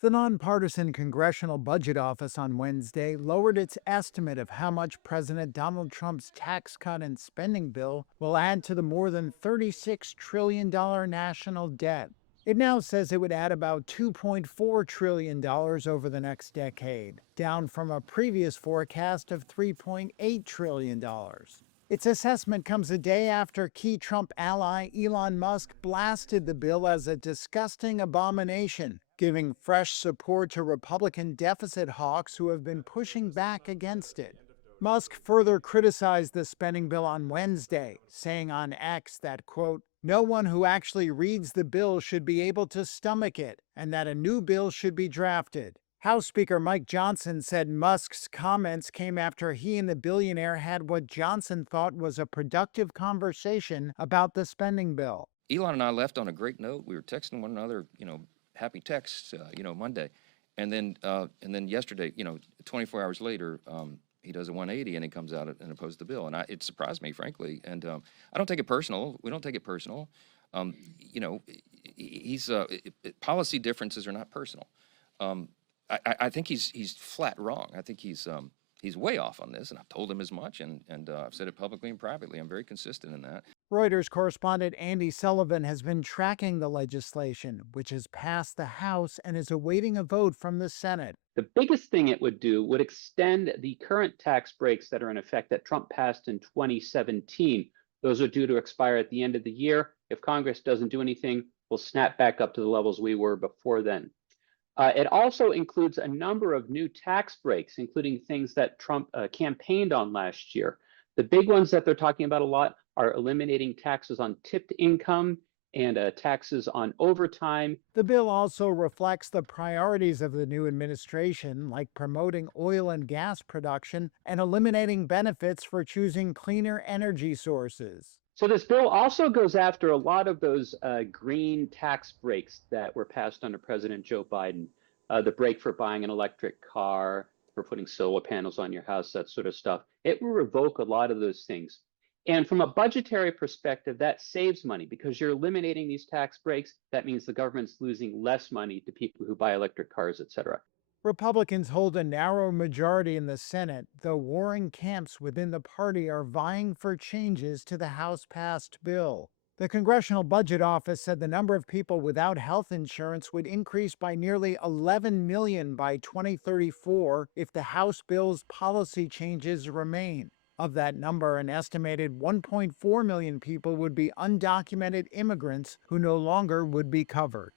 The nonpartisan Congressional Budget Office on Wednesday lowered its estimate of how much President Donald Trump's tax cut and spending bill will add to the more than $36 trillion national debt. It now says it would add about $2.4 trillion over the next decade, down from a previous forecast of $3.8 trillion. Its assessment comes a day after key Trump ally Elon Musk blasted the bill as a disgusting abomination, giving fresh support to Republican deficit hawks who have been pushing back against it. Musk further criticized the spending bill on Wednesday, saying on X that, quote, no one who actually reads the bill should be able to stomach it, and that a new bill should be drafted. House Speaker Mike Johnson said Musk's comments came after he and the billionaire had what Johnson thought was a productive conversation about the spending bill. Elon and I left on a great note. We were texting one another, happy texts, Monday. And then yesterday, 24 hours later, he does a 180 and he comes out and opposes the bill. And it surprised me, frankly. And I don't take it personal. We don't take it personal. He's policy differences are not personal. I think he's flat wrong. I think he's way off on this, and I've told him as much, and I've said it publicly and privately. I'm very consistent in that. Reuters correspondent Andy Sullivan has been tracking the legislation, which has passed the House and is awaiting a vote from the Senate. The biggest thing it would do would extend the current tax breaks that are in effect that Trump passed in 2017. Those are due to expire at the end of the year. If Congress doesn't do anything, we'll snap back up to the levels we were before then. It also includes a number of new tax breaks, including things that Trump campaigned on last year. The big ones that they're talking about a lot are eliminating taxes on tipped income and taxes on overtime. The bill also reflects the priorities of the new administration, like promoting oil and gas production and eliminating benefits for choosing cleaner energy sources. So this bill also goes after a lot of those green tax breaks that were passed under President Joe Biden. The break for buying an electric car, for putting solar panels on your house, that sort of stuff. It will revoke a lot of those things. And from a budgetary perspective, that saves money because you're eliminating these tax breaks. That means the government's losing less money to people who buy electric cars, et cetera. Republicans hold a narrow majority in the Senate, though warring camps within the party are vying for changes to the House-passed bill. The Congressional Budget Office said the number of people without health insurance would increase by nearly 11 million by 2034 if the House bill's policy changes remain. Of that number, an estimated 1.4 million people would be undocumented immigrants who no longer would be covered.